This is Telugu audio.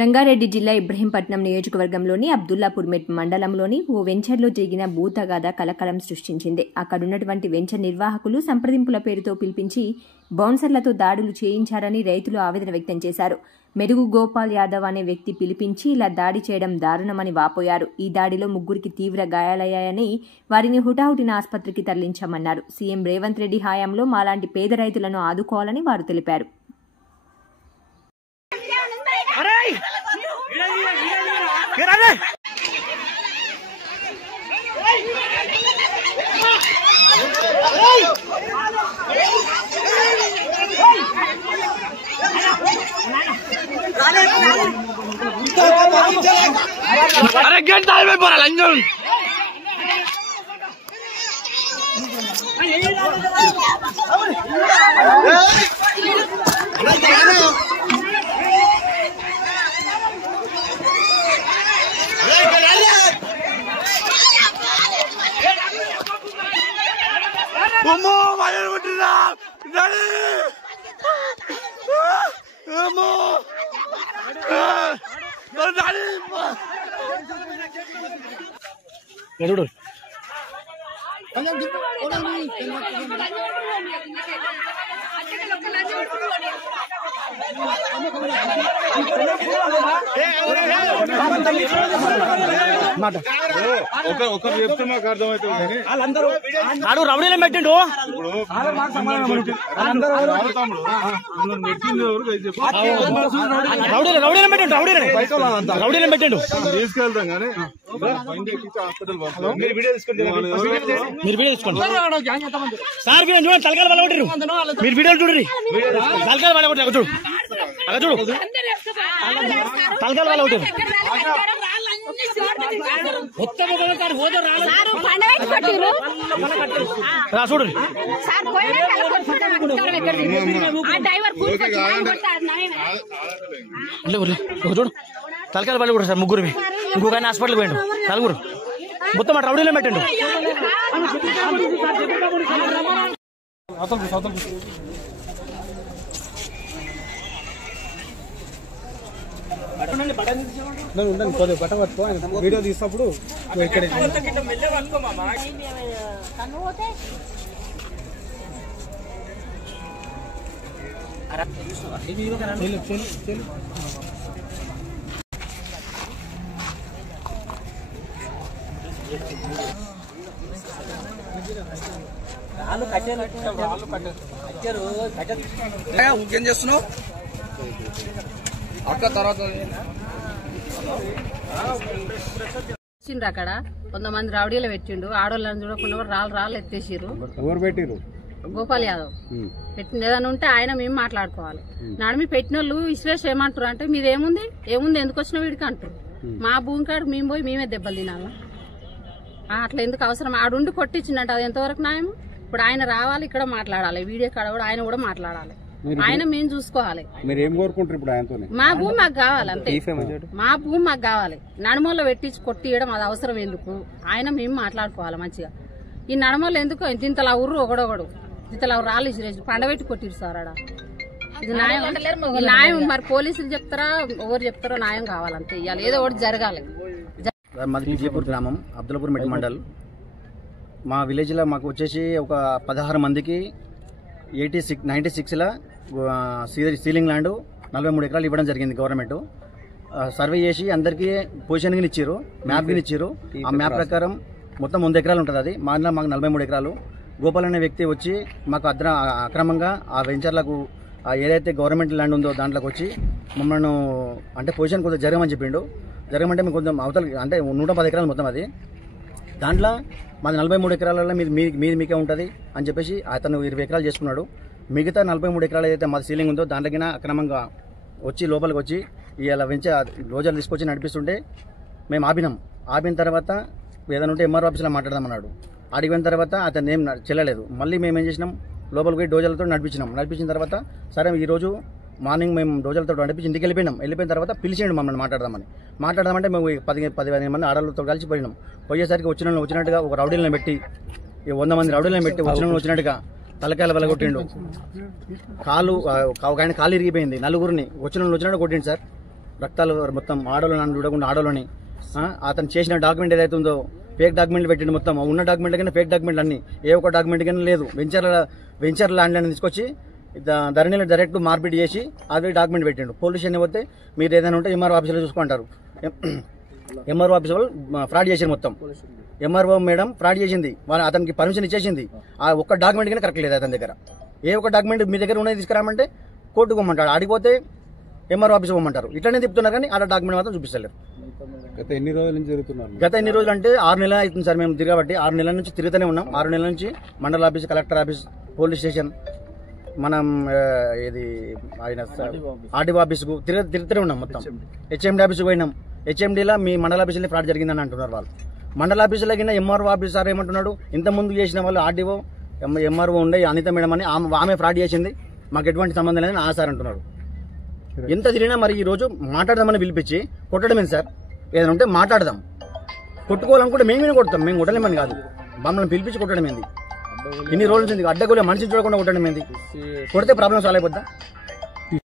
రంగారెడ్డి జిల్లా ఇబ్రహీంపట్నం నియోజకవర్గంలోని అబ్దుల్లాపూర్మెట్ మండలంలోని ఓ వెంచర్లో జరిగిన భూతగాథ కలకలం సృష్టించింది. అక్కడున్నటువంటి వెంచర్ నిర్వాహకులు సంప్రదింపుల పేరుతో పిలిపించి బౌన్సర్లతో దాడులు చేయించారని రైతులు ఆవేదన వ్యక్తం చేశారు. మెరుగు గోపాల్ యాదవ్ అనే వ్యక్తి పిలిపించి ఇలా దాడి చేయడం దారుణమని వాపోయారు. ఈ దాడిలో ముగ్గురికి తీవ్ర గాయాలయ్యాయని వారిని హుటాహుటిన ఆసుపత్రికి తరలించామన్నారు. సీఎం రేవంత్ రెడ్డి హయాంలో మాలాంటి పేద రైతులను ఆదుకోవాలని వారు తెలిపారు. अरे गेट डाल में पड़ा लंजन अम्मो वायर उठना डैडी अम्मो डैडी ఎడుడు ఒకరు చెప్తే మాకు అర్థమవుతుంది. ఆడు రౌడీలో పెట్టిండు. రౌడీలో పెట్టిండు. రౌడీలో పెట్టిండు. తీసుకెళ్తాం కానీ హాస్పిటల్ మీరు వీడియో తీసుకోండి. సార్ మీరు చూడండి, తలకాయలు వాళ్ళ కొట్టిరు. మీరు వీడియోలు చూడండి, తలకాయలు వాళ్ళ కొట్టారు. చూడు అక్కడ చూడు, తలకాయలు వాళ్ళ కొట్టారు. చూడండి చూడు, తలకాయలు వాళ్ళు కూడా సార్ ముగ్గురు. ఇంకొక ఆయన హాస్పిటల్ పోయిండు. నలుగురు మొత్తం అటు రౌడీలో పెట్టండు. బట్ట పట్టుకో, వీడియో తీసినప్పుడు ఇక్కడ ఇంకేం చేస్తున్నావు అక్క? తర్వాత అక్కడ కొంతమంది రౌడీలు పెట్టిండు. ఆడోళ్ళని చూడకుండా రాళ్ళు ఎత్తేసిర్రు. ఎవరు పెట్టిరు? గోపాల్ యాదవ్ పెట్టింది. ఏదైనా ఉంటే ఆయన మేము మాట్లాడుకోవాలి. నడిమి పెట్టిన వాళ్ళు విశ్లేష ఏమంటారు అంటే మీదేముంది ఎందుకు వచ్చిన వీడికి అంటారు. మా భూమి కాడికి మేము పోయి మేమే దెబ్బలు తినాలా? అట్లా ఎందుకు అవసరం? ఆడుండి కొట్టించిందంట, అది ఎంతవరకు న్యాయం? ఇప్పుడు ఆయన రావాలి, ఇక్కడ మాట్లాడాలి, వీడియో కాడ కూడా ఆయన కూడా మాట్లాడాలి. ఆయన మేము చూసుకోవాలి. మా భూమి మాకు కావాలి, అంతే. మా భూమి మాకు కావాలి. నడుమల్లో పెట్టించి కొట్టియడం అది అవసరం ఎందుకు? ఆయన మేము మాట్లాడుకోవాలి మంచిగా. ఈ నడుమల్లో ఎందుకు ఇంతలా ఉర్రు ఒకడొకడు ఇంతలా రాళ్ళు ఇసిరేసి పండబెట్టి కొట్టిరు సార్ ఆడ. ఇది న్యాయం మరి పోలీసులు చెప్తారా ఎవరు చెప్తారో న్యాయం కావాలంతే. ఇవాళ ఏదో ఒకటి జరగాలి. మాది విజయపూర్ గ్రామం, అబ్దుల్లాపూర్మెట్ మండల్. మా విలేజ్లో మాకు వచ్చేసి ఒక 16 మందికి 96ల సీలింగ్ ల్యాండ్ 43 ఎకరాలు ఇవ్వడం జరిగింది గవర్నమెంట్. సర్వే చేసి అందరికీ పొజిషన్ గిని ఇచ్చారు, మ్యాప్ గిని ఇచ్చారు. ఆ మ్యాప్ ప్రకారం మొత్తం 100 ఎకరాలు ఉంటుంది. అది మాకు 43 ఎకరాలు. గోపాల్ అనే వ్యక్తి వచ్చి మాకు అక్రమంగా ఆ వెంచర్లకు ఏదైతే గవర్నమెంట్ ల్యాండ్ ఉందో దాంట్లోకి వచ్చి మమ్మల్ని అంటే పొజిషన్ కొంచెం జరగమని చెప్పిండు. జరగమంటే మేము కొంచెం అవతల అంటే 110 ఎకరాలు మొత్తం. అది దాంట్లో మాది 43 ఎకరాలలో మీకే ఉంటుంది అని చెప్పేసి అతను 20 ఎకరాలు చేసుకున్నాడు. మిగతా 43 ఎకరాలు ఏదైతే మాది సీలింగ్ ఉందో దాంట్లోకి అక్రమంగా వచ్చి లోపలికి వచ్చి ఇలా వెంచర్ రోజులు తీసుకొచ్చి నడిపిస్తుంటే మేము ఆపిన తర్వాత ఏదైనా ఉంటే ఎంఆర్ఓ ఆఫీస్లో మాట్లాడదామన్నాడు. అడిగిన తర్వాత అతను ఏం చెల్లలేదు. మళ్ళీ మేము ఏం చేసినాం, లోపలికి పోయి డోజర్లతో నడిపించిన తర్వాత సరే ఈరోజు మార్నింగ్ మేము డోజర్లతో నడిపించి ఇంటికి వెళ్ళిపోయిన తర్వాత పిలిచిండు మమ్మల్ని మాట్లాడదామంటే మేము 10-15 మంది ఆడవాళ్ళతో కలిసి పోయేసరికి వచ్చినట్టుగా ఒక రౌడీలను పెట్టి 100 మంది రౌడీలను పెట్టి వచ్చినట్టుగా తలకాయల వెలగొట్టిండు. కాలు ఒక ఆయన కాలు ఇరిగిపోయింది. నలుగురిని వచ్చినట్టు కొట్టిండు సార్. రక్తాలు మొత్తం ఆడోళ్ళు నన్ను చూడకుండా ఆడోళ్ళని అతను చేసిన డాక్యుమెంట్ ఏదైతే ఉందో ఫేక్ డాక్యుమెంట్లు పెట్టిండు మొత్తం ఉన్న డాక్యుమెంట్ కన్నా ఫేక్ డాక్యుమెంట్ అన్ని ఏ ఒక్క డాక్యుమెంట్ కన్నా లేదు వెంచర్ ల్యాండ్ అని తీసుకొచ్చి ధరణిలో డైరెక్ట్ మార్పిడి చేసి అదే డాక్యుమెంట్ పెట్టిండు. పోలీస్ స్టేషన్ పోతే మీరు ఏదైనా ఉంటే ఎంఆర్ఓ ఆఫీసులో చూసుకుంటారు. ఎంఆర్ఓ ఆఫీస్ వాళ్ళు ఫ్రాడ్ చేసారు మొత్తం. ఎంఆర్ఓ మేడం ఫ్రాడ్ చేసింది, అతనికి పర్మిషన్ ఇచ్చేసింది. ఆ ఒక్క డాక్యుమెంట్ కన్నా కరెక్ట్ లేదు అతని దగ్గర. ఏ ఒక్క డాక్యుమెంట్ మీ దగ్గర ఉన్నది తీసుకురామంటే కోర్టుకు పోమంటాడు, ఆడిపోతే ఎంఆర్ఓ ఆఫీస్ పోమంటారు. ఇట్లనే తిప్పుతున్నారు కానీ ఆ డాక్యుమెంట్ మాత్రం చూపిస్తలేరు. గత ఎన్ని రోజుల నుంచి జరుగుతున్నారు? గత ఎన్ని రోజులు అంటే 6 నెలలు అవుతుంది సార్ మేము తిరగబట్టి. 6 నెలల నుంచి తిరుగుతూనే ఉన్నాం. 6 నెలల నుంచి మండల office, collector office, police station, మనం ఇది ఆయన ఆర్డీఓ ఆఫీస్కు తిరుగుతూనే ఉన్నాం. మొత్తం హెచ్ఎండి ఆఫీస్కి పోయినాం. హెచ్ఎండిలో మీ మండల ఆఫీసులో ఫ్రాడ్ జరిగిందని అంటున్నారు వాళ్ళు. మండల ఆఫీసులో కింద ఎంఆర్ఓ ఆఫీస్ సార్ ఏమంటున్నాడు, ఇంత ముందు చేసిన వాళ్ళు ఆర్డీఓ ఎంఆర్ఓ ఉండే అనిత మేడం అని ఆమె ఫ్రాడ్ చేసింది, మాకు ఎటువంటి సంబంధం లేదని ఆ సార్ అంటున్నాడు. ఎంత తిరిగినా మరి ఈ రోజు మాట్లాడదామని పిలిపించి కొట్టడమేంది సార్? ఏదైనా ఉంటే మాట్లాడదాం, కొట్టుకోవాలనుకుంటే మేము కొడతాం, మేము కొట్టలేమని కాదు. మమ్మల్ని పిలిపించి కొట్టడం ఏంది? ఇన్ని రోజుల నుంచి అడ్డగోలే మనిషిని చూడకుండా కొట్టడం ఏంది? కొడితే ప్రాబ్లం సాల్వ్ అయిపోద్దా?